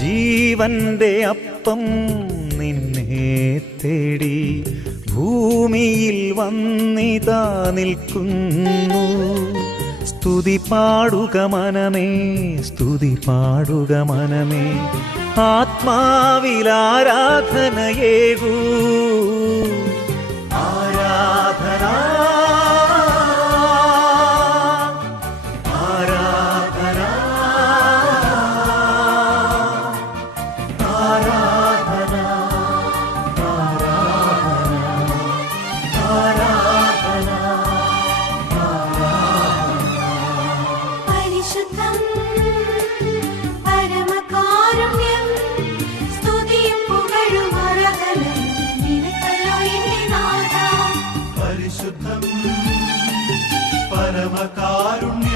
ജീവന്റെ അപ്പം നിന്നെ തേടി ഭൂമിയിൽ വന്നിതാ നിൽക്കുന്നു. സ്തുതി പാടുക മനമേ, സ്തുതി പാടുക മനമേ, ആത്മാവിൽ ആരാധനയേകൂ. ആരാധന ആരാധന ആരാധന ആരാധന പരിശുദ്ധം പരമകാരുണ്യം സ്തുതിയും പുകഴും ആരാധനയും നിനക്കല്ലോ എന്റെ നാഥാ. പരിശുദ്ധം പരമകാരുണ്യം